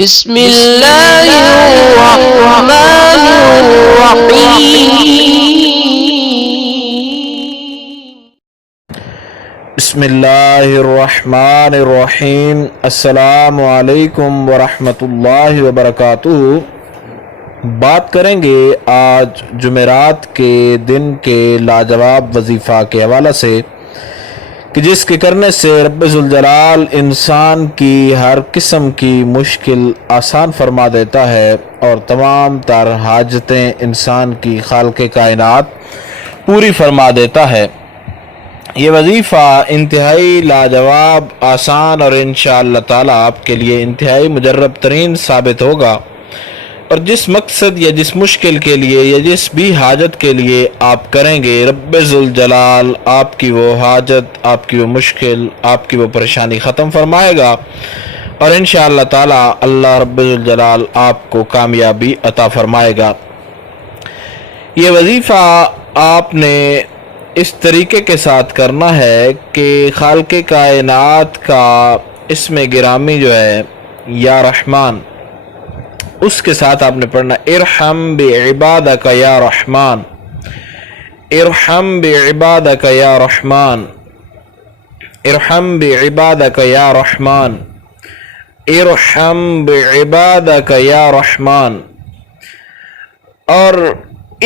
بسم اللہ الرحمن الرحیم۔ بسم اللہ الرحمن الرحیم۔ السلام علیکم ورحمۃ اللہ وبرکاتہ۔ بات کریں گے آج جمعرات کے دن کے لاجواب وظیفہ کے حوالے سے کہ جس کے کرنے سے رب ذوالجلال انسان کی ہر قسم کی مشکل آسان فرما دیتا ہے اور تمام تر حاجتیں انسان کی خالق کائنات پوری فرما دیتا ہے۔ یہ وظیفہ انتہائی لاجواب، آسان اور انشاءاللہ تعالیٰ آپ کے لیے انتہائی مجرب ترین ثابت ہوگا، اور جس مقصد یا جس مشکل کے لیے یا جس بھی حاجت کے لیے آپ کریں گے، رب ذوالجلال آپ کی وہ حاجت، آپ کی وہ مشکل، آپ کی وہ پریشانی ختم فرمائے گا، اور انشاءاللہ تعالیٰ اللہ رب ذوالجلال آپ کو کامیابی عطا فرمائے گا۔ یہ وظیفہ آپ نے اس طریقے کے ساتھ کرنا ہے کہ خالق کائنات کا اسم گرامی جو ہے یا رحمان، اس کے ساتھ آپ نے پڑھنا ارحم بعبادک یا رحمان، ارحم بعبادک یا رحمان، ارحم بعبادک یا رحمان، ارحم بعبادک یا رحمان۔ اور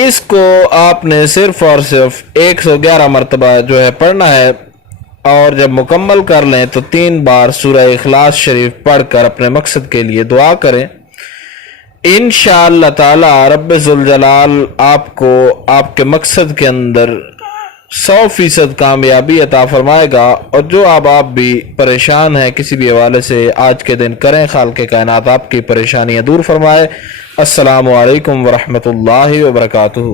اس کو آپ نے صرف اور صرف 111 مرتبہ جو ہے پڑھنا ہے، اور جب مکمل کر لیں تو 3 بار سورہ اخلاص شریف پڑھ کر اپنے مقصد کے لیے دعا کریں۔ انشاءاللہ تعالی رب ذوالجلال آپ کو آپ کے مقصد کے اندر 100% کامیابی عطا فرمائے گا، اور جو آپ بھی پریشان ہیں کسی بھی حوالے سے، آج کے دن کریں، خالق کائنات آپ کی پریشانیاں دور فرمائے۔ السلام علیکم ورحمۃ اللہ وبرکاتہ۔